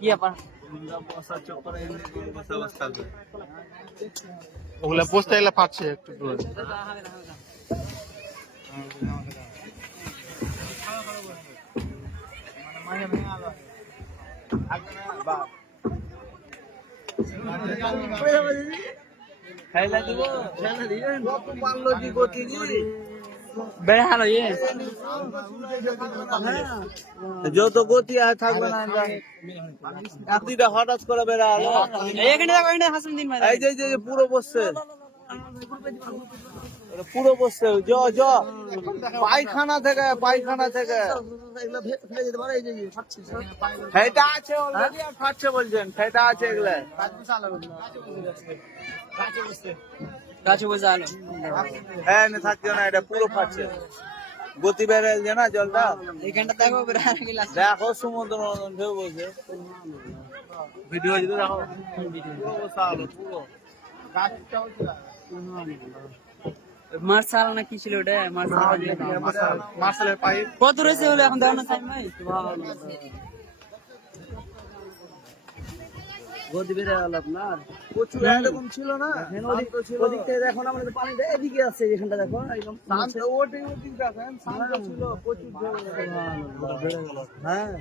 কি ব্যাপার? ওগুলা বসতে গেলে পাচ্ছে একটু দূরে। বেড়ালো ইয়ে যত গতি আর থাকবে না একদিটা হঠাৎ করে বেড়ালো। এখানে দেখো, এখানে হাসান দিন ভাই। এই যে পুরো বসছে, পুরো বসছে পায়খানা থেকে সেটা আছে অলরেডি আর ফাটছে বলছেন, সেটা আছে এগুলা গাছে বসে আলো হ্যাঁ থাকছে না, এটা পুরো ফাটছে, গতি বেড়ে না জলটা। এইখানটা দেখো দেখো সমুদ্র মতন ঢেউ বলছে, ভিডিও যদি দেখো পুরো বসা হলো পুরো। মার্শাল না কি ছিল ওটা? মার্শালের পাইপ কত রয়েছে হলো এখন দেখো না টাইম ভাই। গদি বেড়ে গেল আপনার, প্রচুর এরকম ছিল না, ওদিক থেকে দেখো না, আমাদের পানিটা এদিকে আছে, এখানটা দেখো একদম ওদিক দেখেন শান্ত ছিল, প্রচুর ঢেউ বেড়ে গেল। হ্যাঁ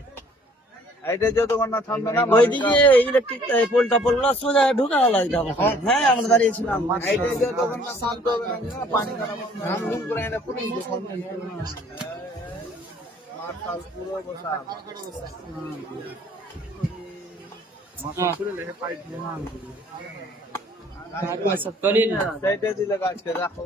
এইটা যতক্ষণ না থামবে না ওইদিকে ইলেকট্রিক পোলটা পড়লো, সোজা ঢুকা গেল একদম। হ্যাঁ আমরা দাঁড়িয়েছিলাম। এইটা যতক্ষণ না শান্ত হবে না পানি খারাপ করে এনে পুরো মাথাল পুরো বসা কলিন সেইটা দিলে গাছকে দেখো।